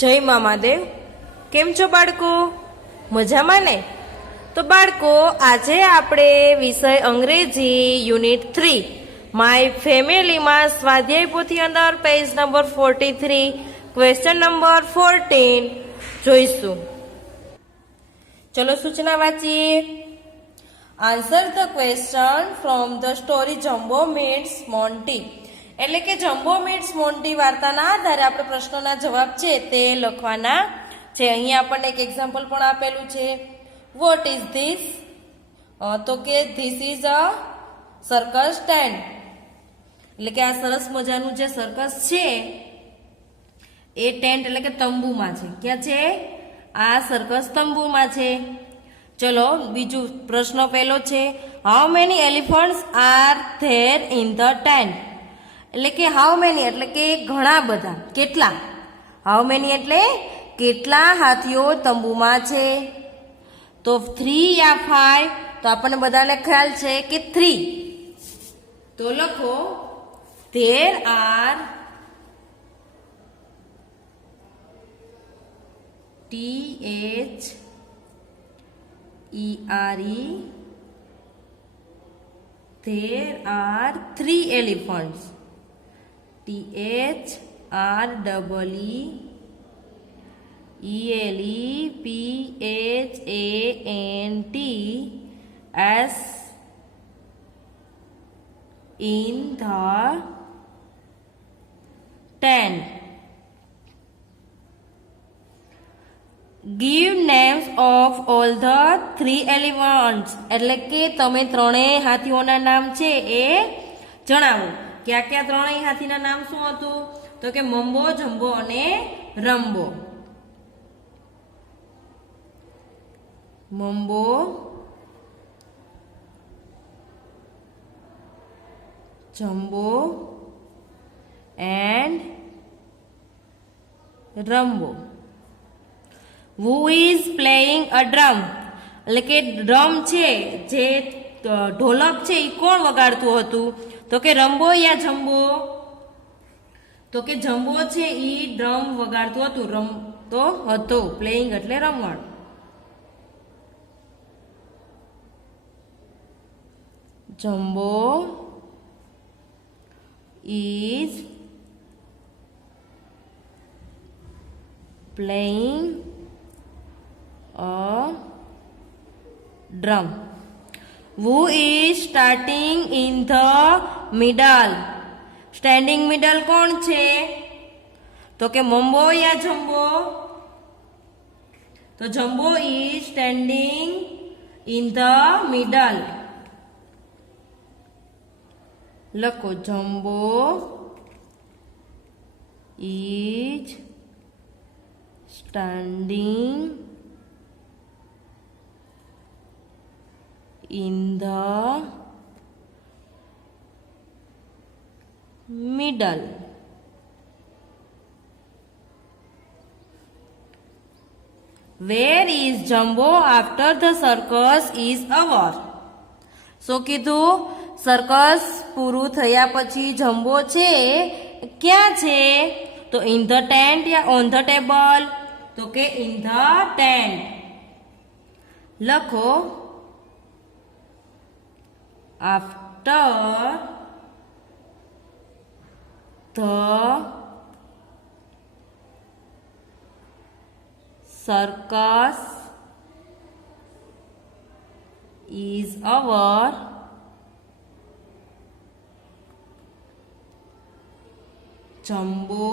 જય મામાદેવ. કેમ છો બાળકો? મજામાં ને? તો બાળકો, આજે આપણે વિષય અંગ્રેજી યુનિટ 3 માય ફેમિલીમાં સ્વાધ્યાય પોથી અંદર પેજ નંબર 43 ક્વેશ્ચન નંબર 14 જોઈશું. ચલો સૂચના વાંચીએ. Answer the question from the story jumbo meets Monty. એટલે કે જમ્બો મીટ્સ મોન્ટી વાર્તાના આધારે આપણે પ્રશ્નોના જવાબ છે તે લખવાના છે. અહીંયા આપણને એક એક્ઝામ્પલ પણ આપેલું છે. What is this? તો કે this is a circus tent. એટલે કે આ સરસ મજાનું જે સર્કસ છે એ ટેન્ટ એટલે કે તંબુમાં છે. ક્યાં છે? આ સર્કસ તંબુમાં છે. ચલો બીજું પ્રશ્ન પહેલો છે, how many elephants are there in the tent? એટલે કે હાઉ મેની એટલે કે ઘણા બધા, કેટલા. હાઉ મેની એટલે કેટલા હાથીઓ તંબુમાં છે? તો 3 યા 5? તો આપણને બધાને ખ્યાલ છે કે 3. તો લખો there are THERE there are 3 elephants. THREELEPHANTS in the tent. Give names of all the 3 elephants. એટલે કે તમે ત્રણેય હાથીઓના નામ છે એ જણાવો. ક્યાં ક્યાં ત્રણેય હાથીના નામ શું હતું? તો કે મમ્બો, જમ્બો અને Rambo. Mambo, Jumbo and Rambo. Who is playing a drum? એટલે કે ડ્રમ છે, જે ઢોલક છે એ કોણ વગાડતું હતું? તો કે રમ્બો યા જમ્બો? તો કે જમ્બો છે એ ડ્રમ વગાડતું હતું. રમતો હતો. પ્લેઇંગ એટલે રમવાનું. Jumbo is playing a drum. Who is starting in the middle? Standing middle કોણ છે? તો કે મમ્બો યા જમ્બો? તો jumbo is standing in the middle. લખો jumbo is standing in the middle. Where is Jumbo after the circus is over? So કીધું circus પૂરું થયા પછી જમ્બો છે ક્યાં છે? તો in the tent yeah on the table? તો કે ઇન ધ ટેન્ટ. લખો after the circus is over, Jumbo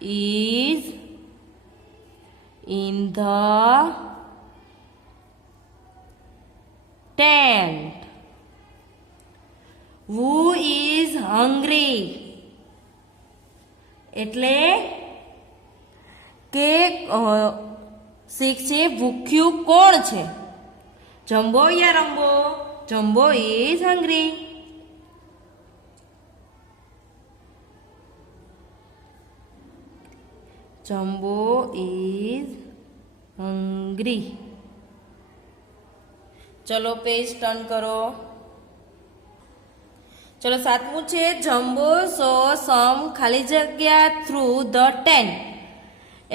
is in the tent. Who is hungry? એટલે કે શીખ છે ભૂખ્યું કોણ છે? જમ્બો યા Rambo? Jumbo is hungry. Jumbo is hungry. ચલો પેજ ટર્ન કરો. ચલો સાતમું છે જમ્બો સો સમ ખાલી જગ્યા થ્રુ ધ ટેન્ટ.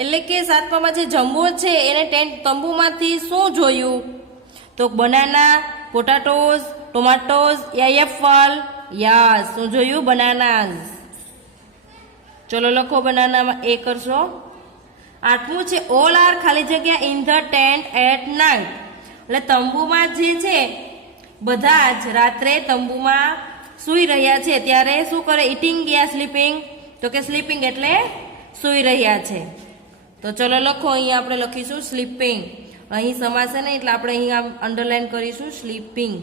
એટલે કે સાતમામાં જે જમ્બો છે એને ટેન્ટ તંબુમાંથી શું જોયું? તો બનાના, પોટાટોઝ, ટોમાટોઝ યા એપલ. યસ, શું જોયું? બનાનાઝ. ચલો લખો, બનાનામાં એ કરશો. આઠમું છે ઓલ આર ખાલી જગ્યા in the tent at night. એટલે તંબુમાં જે છે બધા જ રાત્રે તંબુમાં સૂઈ રહ્યા છે ત્યારે શું કરે? ઇટિંગ યા સ્લીપિંગ? તો કે સ્લીપિંગ એટલે સૂઈ રહ્યા છે. તો ચલો લખો, અહીંયા આપણે લખીશું સ્લીપિંગ. અહીં સમાસે નહીં એટલે આપણે અહીં અંડરલાઈન કરીશું sleeping.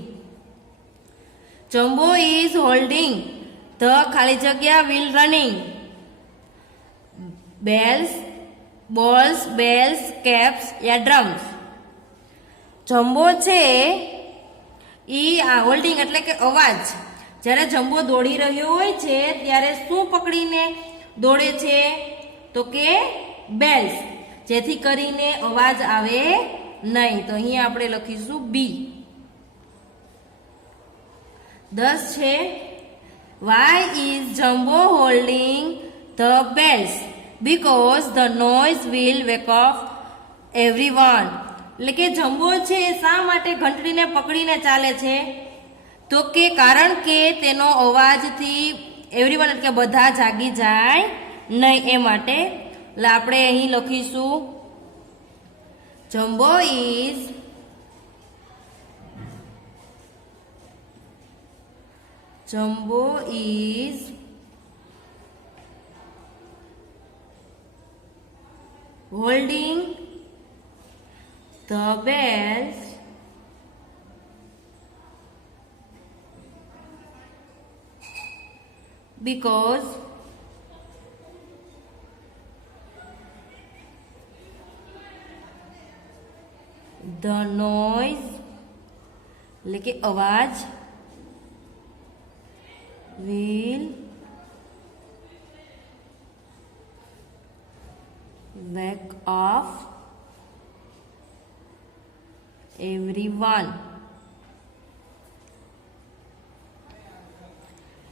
Jumbo is holding the ખાલી જગ્યા wheel running. Bells, balls, bells, caps યા ડ્રમ્સ. જમ્બો છે ઈ હોલ્ડિંગ એટલે કે અવાજ. જ્યારે જમ્બો દોડી રહ્યો હોય છે ત્યારે શું પકડીને દોડે છે? તો કે બેલ્સ, જેથી કરીને અવાજ આવે નહીં. તો અહીંયા આપણે લખીશું બી. 10 છે why is Jumbo holding the bells? Because the noise will wake up everyone. એટલે કે જમ્બો છે શા માટે ઘંટડીને પકડીને ચાલે છે? તો કે કારણ કે તેનો અવાજથી એવરીવન એટલે કે બધા જાગી જાય નહીં એ માટે. એટલે આપણે અહીં લખીશું jumbo is holding the bells because the noise એટલે કે અવાજ will wake up everyone.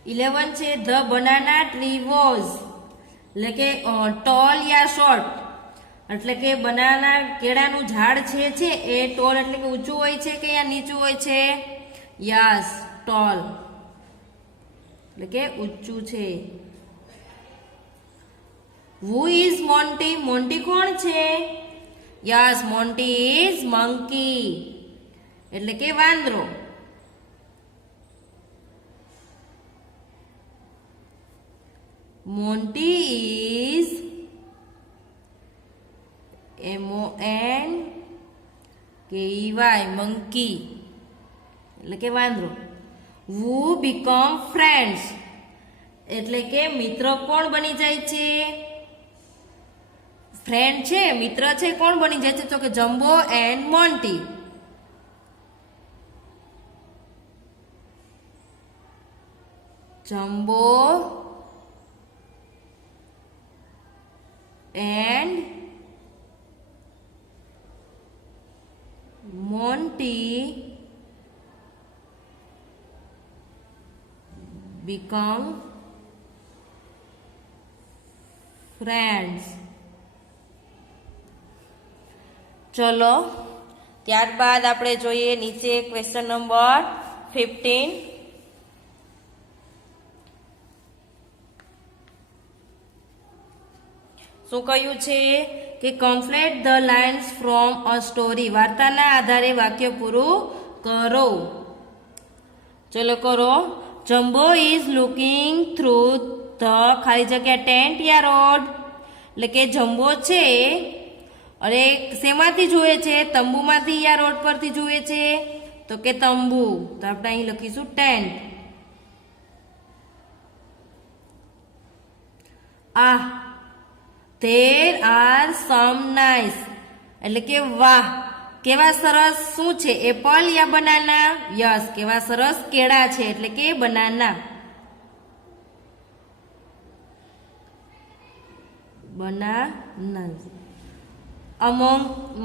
11 છે ધ બનાના ટ્રી વોઝ. એટલે કે ટોલ યા શોર્ટ. એટલે કે બનાના કેળાનું ઝાડ છે એ ટોલ એટલે કે ઊંચું હોય છે કે યા નીચું હોય છે? યસ, ટોલ એટલે કે ઊંચું છે. Who is Monty? મોન્ટી કોણ છે? યસ, મોન્ટી ઇઝ મંકી એટલે કે વાંદરો. મોન્ટી ઇઝ MONKEY મંકી એટલે કે વાંદરો. Who become friends? એટલે કે મિત્ર કોણ બની જાય છે? ફ્રેન્ડ છે, મિત્ર છે, કોણ બની જાય છે? તો કે jumbo and Monty. Jumbo and Monty become friends. ચલો ત્યારબાદ આપણે જોઈએ નીચે ક્વેશ્ચન નંબર 15. શું કહ્યું છે કે complete the lines from a story. વાર્તાના આધારે વાક્ય પૂરું કરો. ચલો કરો. Jumbo is looking through the ખાલી જગ્યા ટેન્ટ યા રોડ. એટલે કે જમ્બો છે અરે શેમાંથી જુએ છે? તંબુમાંથી યા રોડ પરથી જુએ છે? તો કે તંબુ. તો આપણે અહીં લખીશું tent. There are some nice એટલે કે વાહ, કેવા સરસ. શું છે? એપલ યા બનાના? યસ, કેવા સરસ કેળા છે એટલે કે banana. Banana. A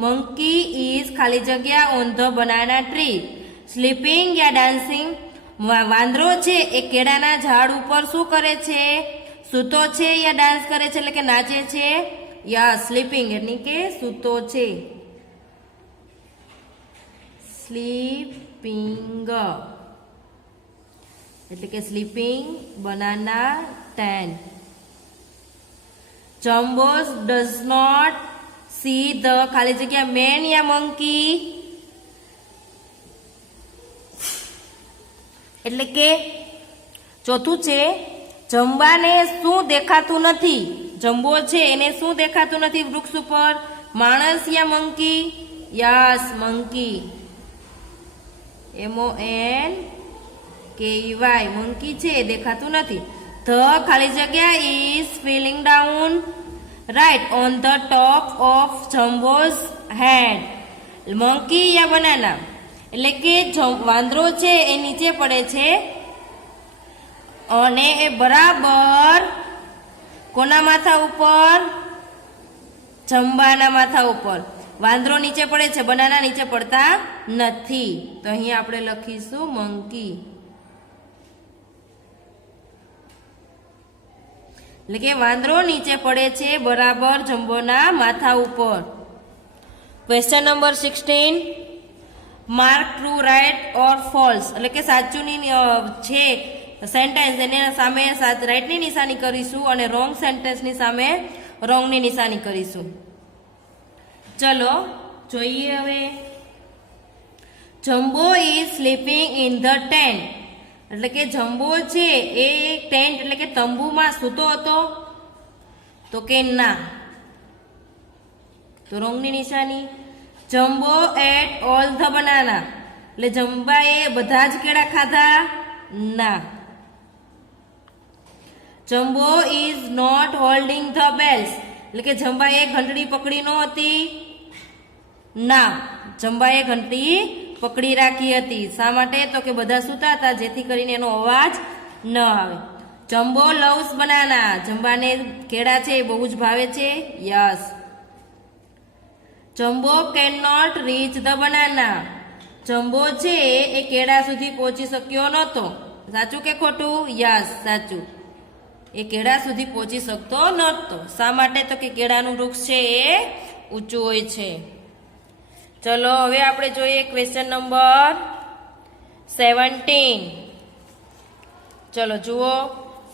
monkey is ખાલી જગ્યા on the banana tree. Sleeping yeah dancing? વાંદરો છે એ કેળાના ઝાડ ઉપર શું કરે છે? સૂતો છે યા ડાન્સ કરે છે એટલે કે નાચે છે? યા સ્લીપિંગ એટલે કે સૂતો છે. સ્લીપિંગ એટલે કે sleeping. Banana 10. Jumbo does not see the ખાલી જગ્યા મેન યા મંકી એટલે કે ચોથું છે જંબાને શું દેખાતું નથી? જંબો છે એને શું દેખાતું નથી વૃક્ષ ઉપર? માણસ યા monkey? Yes monkey. MONKEY monkey છે દેખાતું નથી. ધ ખાલી જગ્યા is feeling down right on the top of Jumbo's head. Monkey યા બનાના એટલે કે વાંદરો છે એ નીચે પડે છે અને એ બરાબર કોના માથા ઉપર? જંબાના માથા ઉપર. વાંદરો નીચે પડે છે, બનાના નીચે પડતા નથી. તો અહીં આપણે લખીશું મંકી. એટલે કે વાંદરો નીચે પડે છે બરાબર જંબોના માથા ઉપર. Question number 16. Mark true right or false એટલે કે સાચુંની છે સેન્ટેન્સ એની સામે રાઇટની નિશાની કરીશું અને રોંગ સેન્ટેન્સની સામે રોંગની નિશાની કરીશું. ચલો જોઈએ હવે. Jumbo is sleeping in the tent એટલે કે જમ્બો છે એ ટેન્ટ એટલે કે તંબુમાં સૂતો હતો? તો કે ના. તો રોંગની નિશાની. Jumbo ate all the banana એટલે જંબાએ બધા જ કેળા ખાધા? ના. Jumbo is not holding the bells એટલે કે જંબાએ ઘંટડી પકડી નહોતી? ના. જંબાએ ઘંટડી પકડી રાખી હતી. શા માટે? તો કે બધા સૂતા હતા જેથી કરીને એનો અવાજ ન આવે. જમ્બો લવ્સ બનાના જંબાને કેળા છે એ બહુ જ ભાવે છે? Yes. Jumbo can not reach the banana Jumbo છે એ કેળા સુધી પહોંચી શક્યો નહોતો. સાચું કે ખોટું? યસ સાચું. એ કેળા સુધી પહોંચી શકતો નહોતો. શા માટે? તો કે કેળાનું વૃક્ષ છે એ ઊંચું હોય છે. ચલો હવે આપણે જોઈએ ક્વેશ્ચન નંબર 17. ચલો જુઓ.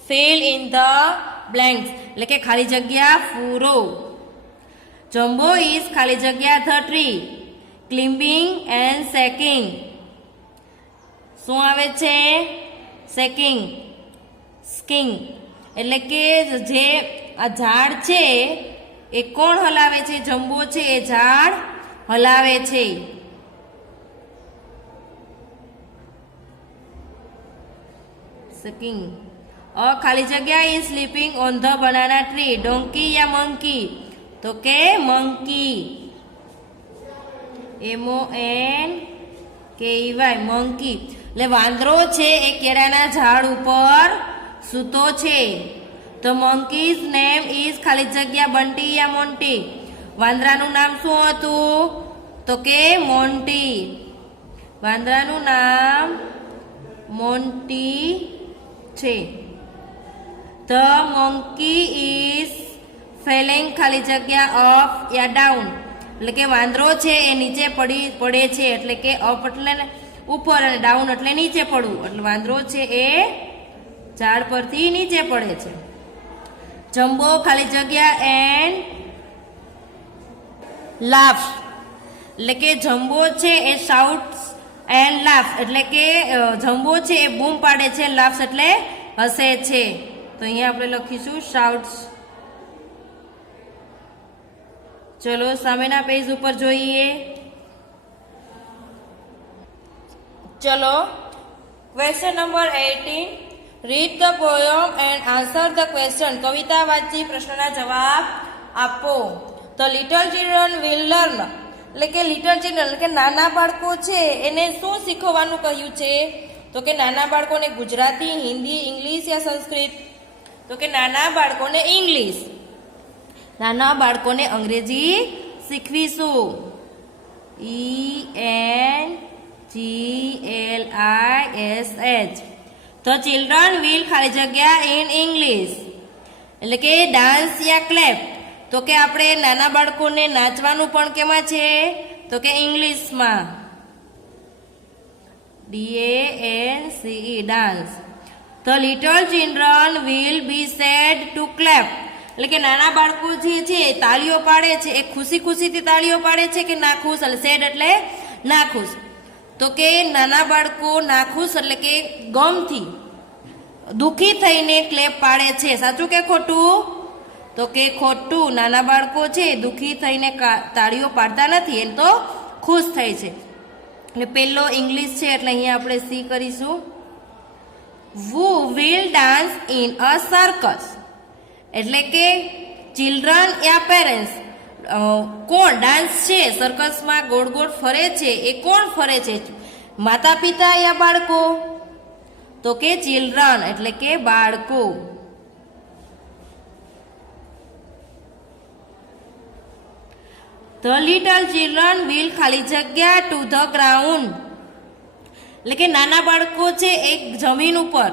ફિલ ઇન ધ બ્લેન્ક્સ એટલે કે ખાલી જગ્યા પૂરો. જમ્બો ઇઝ ખાલી જગ્યા ધ ટ્રી ક્લિમ્બિંગ એન્ડ શેકિંગ. શું આવે છે? શેકિંગ. સ્કિંગ એટલે કે જે આ ઝાડ છે એ કોણ હલાવે છે? જમ્બો છે એ ઝાડ હલાવે છે. શેકિંગ. ખાલી જગ્યા is sleeping on the banana tree. Donkey yeah monkey? તો કે મંકી. MONKEY monkey. એટલે વાંદરો છે એ કેળાના ઝાડ ઉપર સૂતો છે. તો મંકીઝ નેમ ઇઝ ખાલી જગ્યા બંટી યા મોન્ટી? વાંદરાનું નામ શું હતું? તો કે મોન્ટી. વાંદરાનું નામ મોન્ટી છે. ધ મંકી ઇઝ ફેલિંગ ખાલી જગ્યા અપ યા ડાઉન એટલે કે વાંદરો છે એ નીચે પડે છે એટલે કે અપ એટલે ઉપર અને ડાઉન એટલે નીચે પડવું. એટલે વાંદરો છે એ ઝાડ પરથી નીચે પડે છે. જમ્બો ખાલી જગ્યા એન્ડ લાફ એટલે કે જમ્બો છે એ શાઉટ્સ એન્ડ લાફ એટલે કે જમ્બો છે એ બૂમ પાડે છે. લાફ્સ એટલે હસે છે. તો અહીંયા આપણે લખીશું શાઉટ્સ. ચલો સામેના પેજ ઉપર જોઈએ. ચલો question number 18. Read the poem and answer the question. કવિતા વાંચી પ્રશ્નના જવાબ આપો. The little children will learn એટલે કે લિટલ ચિલ્ડ્રન એટલે કે નાના બાળકો છે એને શું શીખવવાનું કહ્યું છે? તો કે નાના બાળકોને ગુજરાતી, હિન્દી, ઇંગ્લિશ યા સંસ્કૃત? તો કે નાના બાળકોને ઇંગ્લિશ. નાના બાળકોને અંગ્રેજી શીખવીશું. GLISH. તો ચિલ્ડ્રન વિલ ખાલી જગ્યા ઇન ઇંગ્લિશ એટલે કે ડાન્સ યા ક્લેપ. તો કે આપણે નાના બાળકોને નાચવાનું પણ કેમાં છે તો કે ઇંગ્લિશમાં DANCE dance. The little children will be said to clap એટલે કે નાના બાળકો જે છે તાળીઓ પાડે છે એ ખુશી ખુશીથી તાળીઓ પાડે છે કે નાખુશ એટલે સેડ એટલે નાખુશ. તો કે નાના બાળકો નાખુશ એટલે કે ગમથી દુઃખી થઈને ક્લેપ પાડે છે. સાચું કે ખોટું? તો કે ખોટું. નાના બાળકો છે દુઃખી થઈને તાળીઓ પાડતા નથી, એમ તો ખુશ થાય છે. એટલે પેલો ઇંગ્લિશ છે એટલે અહીંયા આપણે સી કરીશું. Who will dance in a circus એટલે કે ચિલ્ડ્રન યા પેરેન્ટ્સ કોણ ડાન્સ છે સર્કસમાં ગોળ ગોળ ફરે છે એ કોણ ફરે છે માતા પિતા યા બાળકો? તો કે ચિલ્ડ્રન એટલે કે બાળકો. The little children will ખાલી જગ્યા to the ground એટલે કે નાના બાળકો છે એક જમીન ઉપર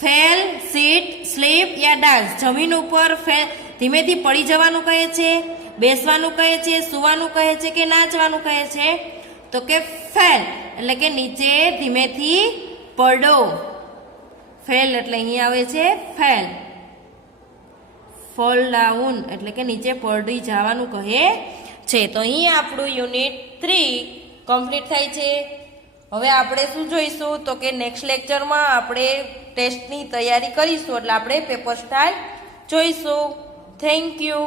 ફેલ સીટ સ્લીપ યા ડાન્સ જમીન ઉપર ધીમેથી પડી જવાનું કહે છે, બેસવાનું કહે છે, સૂવાનું કહે છે કે નાચવાનું કહે છે? તો કે ફેલ એટલે કે નીચે ધીમેથી પડો. ફેલ એટલે અહીંયા આવે છે ફેલ. ફોલ ડાઉન એટલે કે નીચે પડી જવાનું કહે છે. તો અહીંયા આપણું યુનિટ 3 કમ્પ્લીટ થાય છે. હવે આપણે શું જોઈશું તો કે નેક્સ્ટ લેક્ચરમાં આપણે ટેસ્ટની તૈયારી કરીશું એટલે આપણે પેપર સ્ટાઇલ જોઈશું. Thank you.